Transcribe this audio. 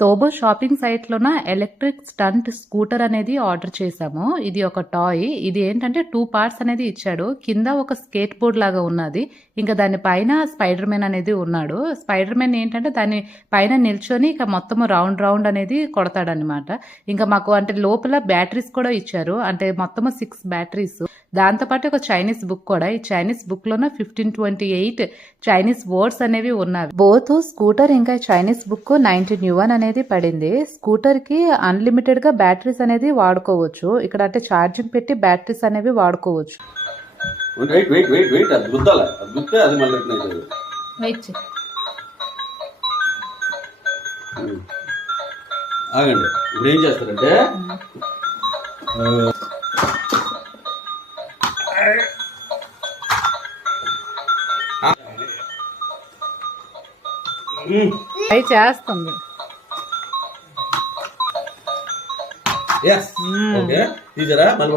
తోబో shopping సైట్లోన electric stunt scooter అనేది order చేశాము. ఇది ఒక టాయ్. ఇది ఏంటంటే 2 పార్ట్స్ అనేది ఇచ్చాడు. కింద ఒక స్కేట్ బోర్డ్ లాగా ఉన్నది. ఇంకా దాని పైన స్పైడర్ మ్యాన్ అనేది ఉన్నాడు. స్పైడర్ మ్యాన్ ఏంటంటే దాని పైన నిల్చొని ఇక మొత్తం రౌండ్ అనేది కొడతాడనమాట. ఇంకా మాకు అంటే లోపల బ్యాటరీస్ కూడా ఇచ్చారు. అంటే మొత్తం 6 బ్యాటరీస్. దాంతోపాటు ఒక చైనీస్ బుక్ కూడా. ఈ చైనీస్ బుక్ లోన 1528 చైనీస్ వర్డ్స్ అనేవి ఉన్నాయి. బోత్ స్కూటర్ ఇంకా చైనీస్ బుక్ 19 yuan అనేది పడింది. స్కూటర్ కి అన్లిమిటెడ్ గా బ్యాటరీస్ అనేది వాడుకోవచ్చు. ఇక్కడ అంటే ఛార్జింగ్ పెట్టి బ్యాటరీస్ అనేవి వాడుకోవచ్చు. ఆగండి. ఇప్పుడు ఏం చేస్తారంటే ట్రై చేస్తుంది. ఓకే తీసారా మళ్ళీ